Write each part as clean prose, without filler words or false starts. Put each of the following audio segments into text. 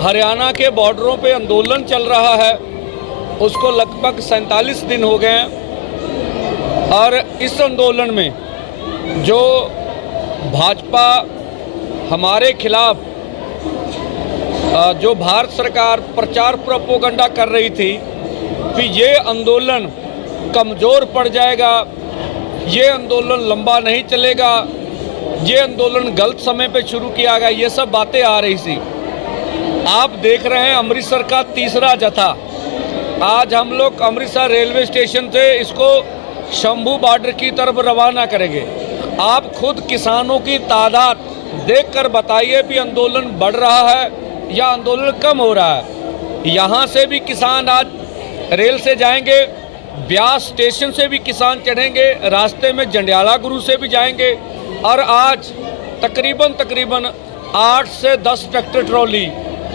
हरियाणा के बॉर्डरों पे आंदोलन चल रहा है, उसको लगभग 47 दिन हो गए हैं। और इस आंदोलन में जो भाजपा हमारे खिलाफ जो भारत सरकार प्रचार प्रोपोगंडा कर रही थी कि ये आंदोलन कमज़ोर पड़ जाएगा, ये आंदोलन लंबा नहीं चलेगा, ये आंदोलन गलत समय पे शुरू किया गया, ये सब बातें आ रही थी। आप देख रहे हैं अमृतसर का तीसरा जत्था, आज हम लोग अमृतसर रेलवे स्टेशन से इसको शंभू बॉर्डर की तरफ रवाना करेंगे। आप खुद किसानों की तादाद देखकर बताइए कि आंदोलन बढ़ रहा है या आंदोलन कम हो रहा है। यहाँ से भी किसान आज रेल से जाएंगे, ब्यास स्टेशन से भी किसान चढ़ेंगे, रास्ते में जंडियाला गुरु से भी जाएंगे। और आज तकरीबन 8 से 10 ट्रैक्टर ट्रॉली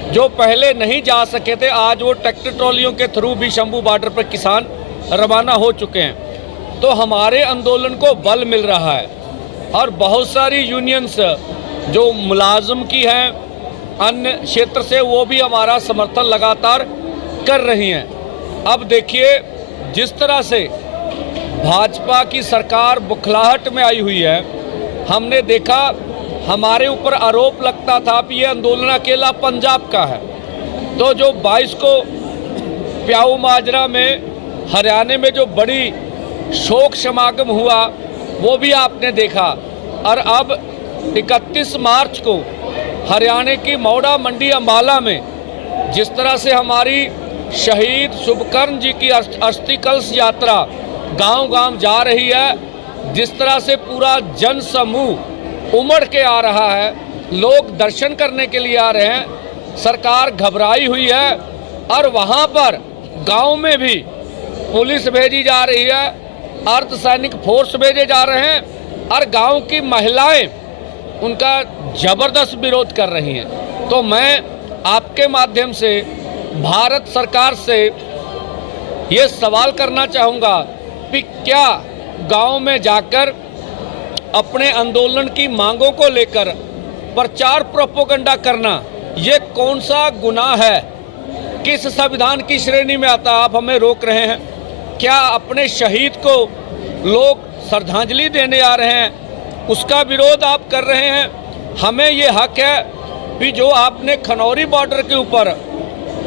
जो पहले नहीं जा सके थे, आज वो ट्रैक्टर ट्रॉलियों के थ्रू भी शंभू बॉर्डर पर किसान रवाना हो चुके हैं। तो हमारे आंदोलन को बल मिल रहा है और बहुत सारी यूनियंस जो मुलाजिम की हैं अन्य क्षेत्र से, वो भी हमारा समर्थन लगातार कर रही हैं। अब देखिए जिस तरह से भाजपा की सरकार बुखलाहट में आई हुई है, हमने देखा हमारे ऊपर आरोप लगता था कि ये आंदोलन अकेला पंजाब का है। तो जो 22 को प्याऊ माजरा में हरियाणा में जो बड़ी शोक समागम हुआ वो भी आपने देखा। और अब 31 मार्च को हरियाणा की मौड़ा मंडी अम्बाला में जिस तरह से हमारी शहीद शुभकर्ण जी की अस्थि कलश यात्रा गांव-गांव जा रही है, जिस तरह से पूरा जन समूह उमड़ के आ रहा है, लोग दर्शन करने के लिए आ रहे हैं, सरकार घबराई हुई है। और वहां पर गांव में भी पुलिस भेजी जा रही है, अर्धसैनिक फोर्स भेजे जा रहे हैं और गांव की महिलाएं उनका जबरदस्त विरोध कर रही हैं। तो मैं आपके माध्यम से भारत सरकार से ये सवाल करना चाहूँगा कि क्या गांव में जाकर अपने आंदोलन की मांगों को लेकर प्रचार प्रोपोगंडा करना ये कौन सा गुनाह है, किस संविधान की श्रेणी में आता है? आप हमें रोक रहे हैं। क्या अपने शहीद को लोग श्रद्धांजलि देने आ रहे हैं उसका विरोध आप कर रहे हैं? हमें ये हक है कि जो आपने खनौरी बॉर्डर के ऊपर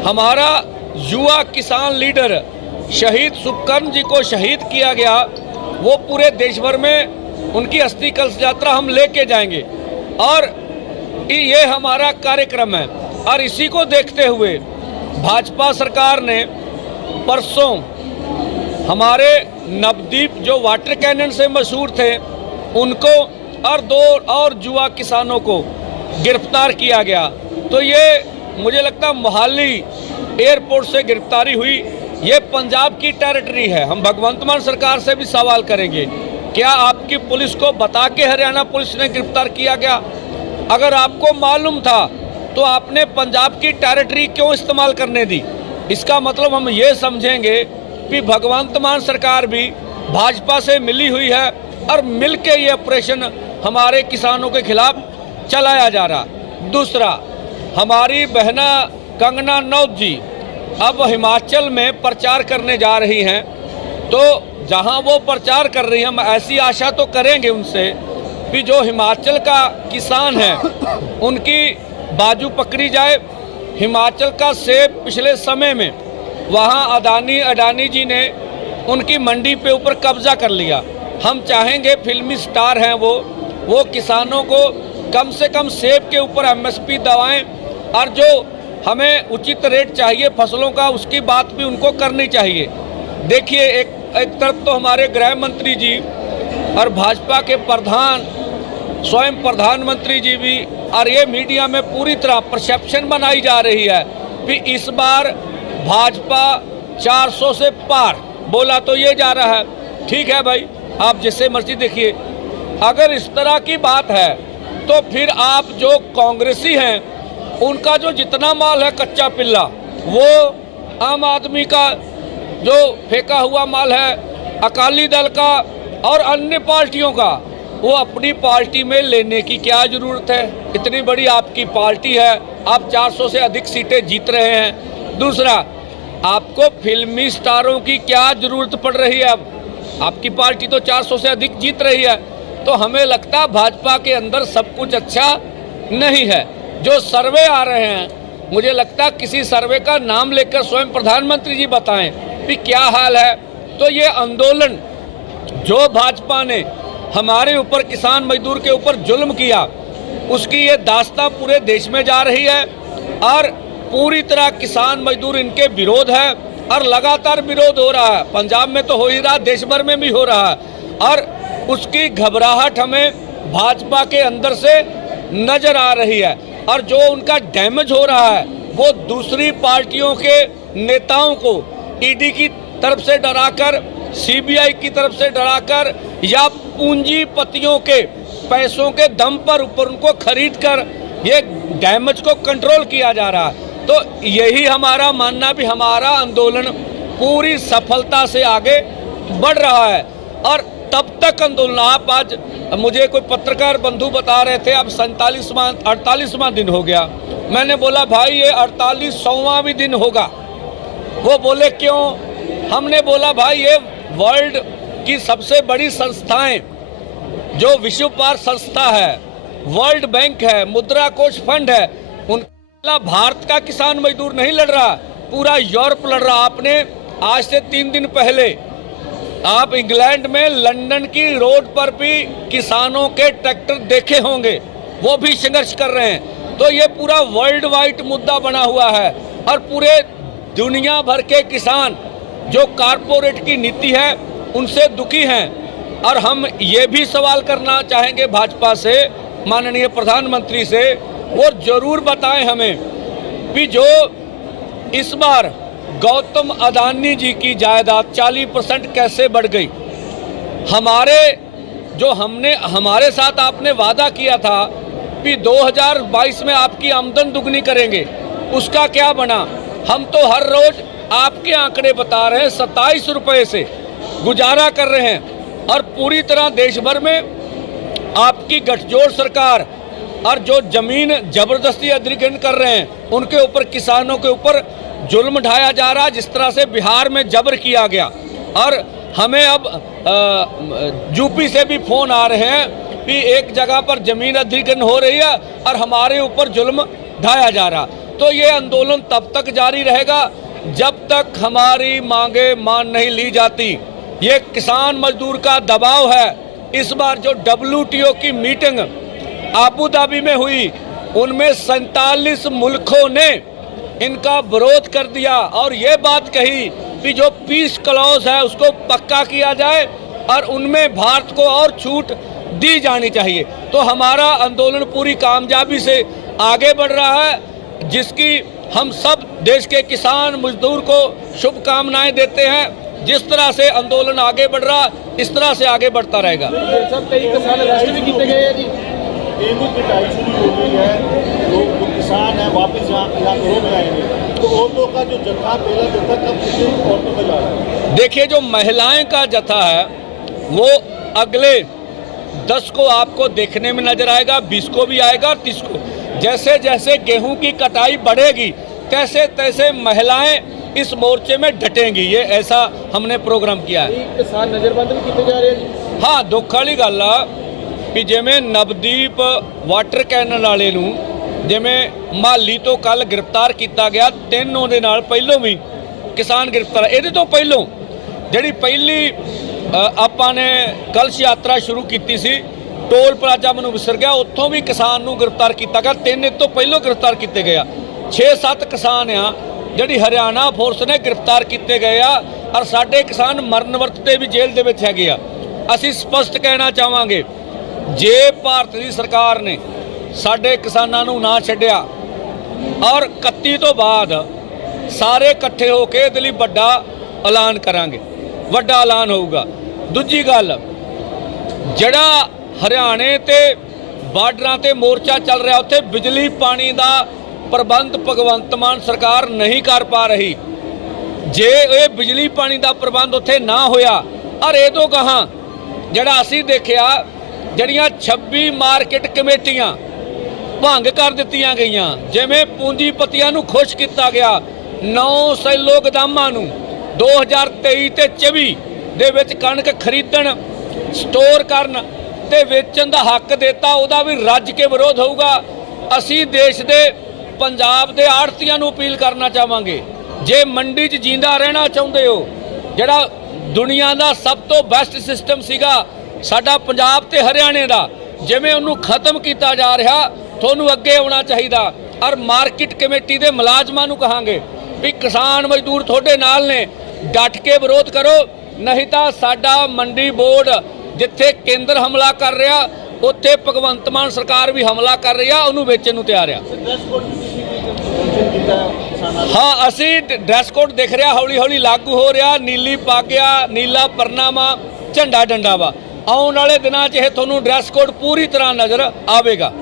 हमारा युवा किसान लीडर शहीद शुभकर्ण जी को शहीद किया गया, वो पूरे देश भर में उनकी अस्थि कलश यात्रा हम लेके जाएंगे और ये हमारा कार्यक्रम है। और इसी को देखते हुए भाजपा सरकार ने परसों हमारे नवदीप जो वाटर कैनन से मशहूर थे उनको और 2 और युवा किसानों को गिरफ्तार किया गया। तो ये मुझे लगता मोहाली एयरपोर्ट से गिरफ्तारी हुई, ये पंजाब की टेरिटरी है। हम भगवंत मान सरकार से भी सवाल करेंगे, क्या आपकी पुलिस को बता के हरियाणा पुलिस ने गिरफ्तार किया गया? अगर आपको मालूम था तो आपने पंजाब की टेरिटरी क्यों इस्तेमाल करने दी? इसका मतलब हम ये समझेंगे कि भगवंत मान सरकार भी भाजपा से मिली हुई है और मिलके ये ऑपरेशन हमारे किसानों के खिलाफ चलाया जा रहा। दूसरा, हमारी बहना कंगना रनौत जी अब हिमाचल में प्रचार करने जा रही हैं। तो जहां वो प्रचार कर रही हैं, हम ऐसी आशा तो करेंगे उनसे कि जो हिमाचल का किसान है उनकी बाजू पकड़ी जाए। हिमाचल का सेब पिछले समय में वहां अडानी जी ने उनकी मंडी पे ऊपर कब्जा कर लिया। हम चाहेंगे, फिल्मी स्टार हैं वो किसानों को कम से कम सेब के ऊपर MSP दवाएं और जो हमें उचित रेट चाहिए फसलों का उसकी बात भी उनको करनी चाहिए। देखिए एक तरफ तो हमारे गृह मंत्री जी और भाजपा के प्रधान स्वयं प्रधानमंत्री जी भी, और ये मीडिया में पूरी तरह परसेप्शन बनाई जा रही है कि इस बार भाजपा 400 से पार, बोला तो ये जा रहा है। ठीक है भाई, आप जिससे मर्जी देखिए। अगर इस तरह की बात है तो फिर आप जो कांग्रेसी हैं उनका जो जितना माल है कच्चा पिल्ला, वो आम आदमी का जो फेंका हुआ माल है, अकाली दल का और अन्य पार्टियों का, वो अपनी पार्टी में लेने की क्या ज़रूरत है? इतनी बड़ी आपकी पार्टी है, आप 400 से अधिक सीटें जीत रहे हैं। दूसरा, आपको फिल्मी स्टारों की क्या ज़रूरत पड़ रही है? अब आपकी पार्टी तो 400 से अधिक जीत रही है। तो हमें लगता है भाजपा के अंदर सब कुछ अच्छा नहीं है। जो सर्वे आ रहे हैं, मुझे लगता है किसी सर्वे का नाम लेकर स्वयं प्रधानमंत्री जी बताएं कि क्या हाल है। तो ये आंदोलन जो भाजपा ने हमारे ऊपर, किसान मजदूर के ऊपर जुल्म किया, उसकी ये दास्तां पूरे देश में जा रही है और पूरी तरह किसान मजदूर इनके विरोध है और लगातार विरोध हो रहा है। पंजाब में तो हो ही रहा, देश भर में भी हो रहा है और उसकी घबराहट हमें भाजपा के अंदर से नजर आ रही है। और जो उनका डैमेज हो रहा है वो दूसरी पार्टियों के नेताओं को ईडी की तरफ से डराकर, सीबीआई की तरफ से डराकर या पूंजीपतियों के पैसों के दम पर ऊपर उनको खरीद कर ये डैमेज को कंट्रोल किया जा रहा है। तो यही हमारा मानना भी, हमारा आंदोलन पूरी सफलता से आगे बढ़ रहा है और तब तक आंदोलन, आप आज मुझे कोई पत्रकार बंधु बता रहे थे अब 48वां दिन हो गया। मैंने बोला भाई ये 48वां भी दिन होगा। वो बोले क्यों? हमने बोला भाई ये वर्ल्ड की सबसे बड़ी संस्थाएं, जो विश्व पार संस्था है, वर्ल्ड बैंक है, मुद्रा कोष फंड है, उनका भारत का किसान मजदूर नहीं लड़ रहा, पूरा यूरोप लड़ रहा। आपने आज से 3 दिन पहले आप इंग्लैंड में लंदन की रोड पर भी किसानों के ट्रैक्टर देखे होंगे, वो भी संघर्ष कर रहे हैं। तो ये पूरा वर्ल्ड वाइड मुद्दा बना हुआ है और पूरे दुनिया भर के किसान जो कारपोरेट की नीति है उनसे दुखी हैं। और हम ये भी सवाल करना चाहेंगे भाजपा से, माननीय प्रधानमंत्री से, वो जरूर बताएं हमें कि जो इस बार गौतम अडानी जी की जायदाद 40% कैसे बढ़ गई। हमने हमारे साथ आपने वादा किया था कि 2022 में आपकी आमदन दुगनी करेंगे, उसका क्या बना? हम तो हर रोज आपके आंकड़े बता रहे हैं, 27 रुपये से गुजारा कर रहे हैं और पूरी तरह देश भर में आपकी गठजोड़ सरकार और जो जमीन जबरदस्ती अधिग्रहण कर रहे हैं उनके ऊपर, किसानों के ऊपर जुल्म ढाया जा रहा है, जिस तरह से बिहार में जबर किया गया। और हमें अब यूपी से भी फोन आ रहे हैं कि एक जगह पर जमीन अधिग्रहण हो रही है और हमारे ऊपर जुल्म ढाया जा रहा। तो ये आंदोलन तब तक जारी रहेगा जब तक हमारी मांगे मान नहीं ली जाती। ये किसान मजदूर का दबाव है। इस बार जो WTO की मीटिंग आबू धाबी में हुई, उनमें 47 मुल्कों ने इनका विरोध कर दिया और ये बात कही कि जो पीस क्लॉज है उसको पक्का किया जाए और उनमें भारत को और छूट दी जानी चाहिए। तो हमारा आंदोलन पूरी कामयाबी से आगे बढ़ रहा है, जिसकी हम सब देश के किसान मजदूर को शुभकामनाएं देते हैं। जिस तरह से आंदोलन आगे बढ़ रहा, इस तरह से आगे बढ़ता रहेगा। सब कई किसान अरेस्ट भी किए गए हैं जी। गेहूं की पिटाई शुरू हो गई है, लोग जो किसान हैं वापस यहाँ घरों में आएंगे, तो औरतों का जो जत्था, पहला जत्था कब कितनी औरतों में जा रहा है? देखिए, जो महिलाएं का जत्था है वो अगले 10 को आपको देखने में नजर आएगा, 20 को भी आएगा, 30 को। जैसे जैसे गेहूं की कटाई बढ़ेगी तैसे तैसे महिलाएं इस मोर्चे में डटेंगी। ये ऐसा हमने प्रोग्राम किया है। किसान नजरबंद भी किए जा रहे हैं। हाँ, दुख वाली गल आ कि जिमें नवदीप वाटर कैनन वाले नूं जिमें माली तो कल गिरफ्तार किया गया, 3 ਉਹਦੇ ਨਾਲ ਪਹਿਲੋਂ भी किसान गिरफ्तार। ਇਹਦੇ ਤੋਂ ਪਹਿਲੋਂ ਜਿਹੜੀ ਪਹਿਲੀ ਆਪਾਂ ਨੇ ਕਲਸ਼ ਯਾਤਰਾ ਸ਼ੁਰੂ ਕੀਤੀ ਸੀ, टोल प्लाजा ਮੈਨੂੰ ਵਿਸਰ ਗਿਆ, ਉੱਥੋਂ ਵੀ ਕਿਸਾਨ ਨੂੰ गिरफ्तार किया गया। 3 ਇਹ ਤੋਂ ਪਹਿਲੋਂ गिरफ्तार किए गए। 6-7 किसान आ ਜਿਹੜੀ हरियाणा फोर्स ने गिरफ्तार किए गए आ और साडे किसान मरण वरत ते भी जेल दे विच हैगे आ। ਅਸੀਂ स्पष्ट कहना चाहांगे, जे भारत की सरकार ने साडे किसानां नूं ना छड्डिया और 31 तो बाद सारे इकट्ठे होके इहदे लई वड्डा ऐलान करांगे, वड्डा ऐलान होऊगा। दूजी गल, जिहड़ा हरियाणे ते बार्डरां ते मोर्चा चल रहा, उत्थे बिजली पानी दा प्रबंध भगवंत मान सरकार नहीं कर पा रही। जे ये बिजली पानी दा प्रबंध उत्थे ना होया और ये तो कहाँ जिहड़ा असीं देखिया ਜਿਹੜੀਆਂ 26 ਮਾਰਕੀਟ ਕਮੇਟੀਆਂ ਭੰਗ ਕਰ ਦਿੱਤੀਆਂ ਗਈਆਂ, ਜਿਵੇਂ ਪੂੰਜੀਪਤੀਆਂ ਨੂੰ ਖੁਸ਼ ਕੀਤਾ ਗਿਆ। 9 ਸੈਲੋ ਗੋਦਾਮਾਂ ਨੂੰ 2023 ਤੇ 24 ਦੇ ਵਿੱਚ ਕਣਕ ਖਰੀਦਣ, ਸਟੋਰ ਕਰਨ ਤੇ ਵੇਚਣ ਦਾ ਹੱਕ ਦਿੱਤਾ। ਉਹਦਾ ਵੀ ਰੱਜ ਕੇ ਵਿਰੋਧ ਹੋਊਗਾ। ਅਸੀਂ ਦੇਸ਼ ਦੇ ਪੰਜਾਬ ਦੇ ਆੜ੍ਹਤੀਆਂ ਨੂੰ ਅਪੀਲ ਕਰਨਾ ਚਾਹਾਂਗੇ, ਜੇ ਮੰਡੀ 'ਚ ਜਿੰਦਾ ਰਹਿਣਾ ਚਾਹੁੰਦੇ ਹੋ, ਜਿਹੜਾ ਦੁਨੀਆ ਦਾ ਸਭ ਤੋਂ ਬੈਸਟ ਸਿਸਟਮ ਸੀਗਾ ਸਾਡਾ ਪੰਜਾਬ ਤੇ ਹਰਿਆਣੇ ਦਾ, ਜਿਵੇਂ ਉਹਨੂੰ ਖਤਮ ਕੀਤਾ ਜਾ ਰਿਹਾ, ਤੁਹਾਨੂੰ ਅੱਗੇ ਆਉਣਾ ਚਾਹੀਦਾ। ਔਰ ਮਾਰਕੀਟ ਕਮੇਟੀ ਦੇ ਮੁਲਾਜ਼ਮਾਂ ਨੂੰ ਕਹਾਂਗੇ ਵੀ ਕਿਸਾਨ ਮਜ਼ਦੂਰ ਤੁਹਾਡੇ ਨਾਲ ਨੇ, ਡਟ ਕੇ ਵਿਰੋਧ ਕਰੋ, ਨਹੀਂ ਤਾਂ ਸਾਡਾ ਮੰਡੀ ਬੋਰਡ ਜਿੱਥੇ ਕੇਂਦਰ ਹਮਲਾ ਕਰ ਰਿਹਾ, ਉੱਥੇ ਭਗਵੰਤ ਮਾਨ ਸਰਕਾਰ ਵੀ ਹਮਲਾ ਕਰ ਰਹੀ ਆ, ਉਹਨੂੰ ਵੇਚਣ ਨੂੰ ਤਿਆਰ ਆ। ਹਾਂ, ਅਸੀਂ ਡਰੈਸ ਕੋਡ ਦਿਖ ਰਿਹਾ, ਹੌਲੀ ਹੌਲੀ ਲਾਗੂ ਹੋ ਰਿਹਾ। ਨੀਲੀ ਪਾਗਿਆ, ਨੀਲਾ ਪਰਨਾਮਾ, ਝੰਡਾ ਡੰਡਾ ਵਾ। ਆਉਣ ਵਾਲੇ ਦਿਨਾਂ 'ਚ ਇਹ ਤੁਹਾਨੂੰ ਡਰੈਸ ਕੋਡ ਪੂਰੀ ਤਰ੍ਹਾਂ ਨਜ਼ਰ ਆਵੇਗਾ।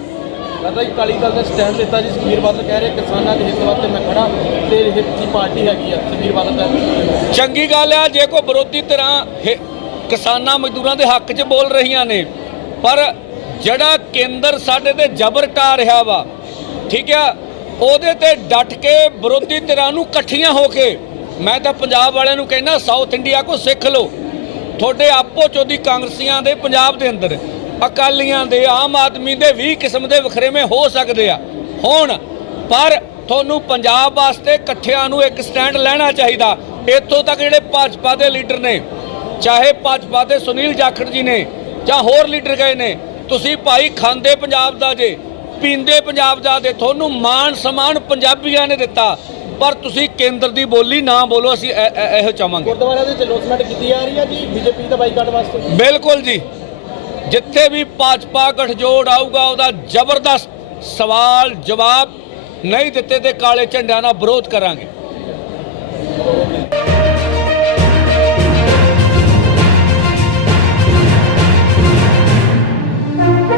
ਅਕਾਲੀ ਦਲ ਦਾ ਸਟੈਂਡ ਲਿੱਤਾ ਜੀ। ਸੁਖਬੀਰ ਬਾਦਲ ਕਹਿ ਰਹੇ ਕਿਸਾਨਾਂ ਦੇ ਹਿੱਤ ਵਾਸਤੇ ਮੈਂ ਖੜਾ, ਤੇ ਹਿੱਤ ਦੀ ਪਾਰਟੀ ਹੈਗੀ ਆ ਸੁਖਬੀਰ ਬਾਦਲ ਦਾ। ਚੰਗੀ ਗੱਲ ਆ ਜੇ ਕੋਈ ਵਿਰੋਧੀ ਧਿਰਾਂ ਕਿਸਾਨਾਂ ਮਜ਼ਦੂਰਾਂ ਦੇ ਹੱਕ 'ਚ ਬੋਲ ਰਹੀਆਂ ਨੇ, ਪਰ ਜਿਹੜਾ ਕੇਂਦਰ ਸਾਡੇ ਤੇ ਜ਼ਬਰ ਢਾ ਰਿਹਾ ਵਾ, ਠੀਕ ਆ, ਉਹਦੇ ਤੇ ਡਟ ਕੇ ਵਿਰੋਧੀ ਧਿਰਾਂ ਨੂੰ ਇਕੱਠੀਆਂ ਹੋ ਕੇ, ਮੈਂ ਤਾਂ ਪੰਜਾਬ ਵਾਲਿਆਂ ਨੂੰ ਕਹਿੰਦਾ ਸਾਊਥ ਇੰਡੀਆ ਕੋ ਸਿੱਖ ਲਓ। ਤੁਹਾਡੇ ਆਪੋ ਚੋਦੀ ਕਾਂਗਰਸੀਆਂ ਦੇ ਪੰਜਾਬ ਦੇ ਅੰਦਰ, ਅਕਾਲੀਆਂ ਦੇ, ਆਮ ਆਦਮੀ ਦੇ 20 ਕਿਸਮ ਦੇ ਵਖਰੇਵੇਂ ਹੋ ਸਕਦੇ ਆ ਹੁਣ, ਪਰ ਤੁਹਾਨੂੰ ਪੰਜਾਬ ਵਾਸਤੇ ਇਕੱਠਿਆਂ ਨੂੰ ਇੱਕ ਸਟੈਂਡ ਲੈਣਾ ਚਾਹੀਦਾ। ਇੱਥੋਂ ਤੱਕ ਜਿਹੜੇ ਭਾਜਪਾ ਦੇ ਲੀਡਰ ਨੇ, ਚਾਹੇ ਭਾਜਪਾ ਦੇ ਸੁਨੀਲ ਜਾਖੜ ਜੀ ਨੇ ਜਾਂ ਹੋਰ ਲੀਡਰ ਗਏ ਨੇ, ਤੁਸੀਂ ਭਾਈ ਖਾਂਦੇ ਪੰਜਾਬ ਦਾ ਜੇ, ਪੀਂਦੇ ਪੰਜਾਬ ਦਾ ਦੇ, ਤੁਹਾਨੂੰ ਮਾਣ ਸਨਮਾਨ ਪੰਜਾਬੀਆਂ ਨੇ ਦਿੱਤਾ, ਪਰ ਤੁਸੀਂ ਕੇਂਦਰ ਦੀ ਬੋਲੀ ਨਾ ਬੋਲੋ। ਅਸੀਂ ਇਹੋ ਚਾਹਾਂਗੇ। ਗੁਰਦੁਆਰਿਆਂ ਦੇ ਲੋਸਮੈਂਟ ਕੀਤੀ ਜਾ ਰਹੀ ਹੈ ਜੀ ਬੀਜੇਪੀ ਦਾ ਬਾਈਕਾਟ ਵਾਸਤੇ। ਬਿਲਕੁਲ ਜੀ, ਜਿੱਥੇ ਵੀ ਭਾਜਪਾ ਗਠਜੋੜ ਆਊਗਾ, ਉਹਦਾ ਜ਼ਬਰਦਸਤ ਸਵਾਲ ਜਵਾਬ ਨਹੀਂ ਦਿੱਤੇ ਤੇ ਕਾਲੇ ਝੰਡਿਆਂ ਨਾਲ ਵਿਰੋਧ ਕਰਾਂਗੇ।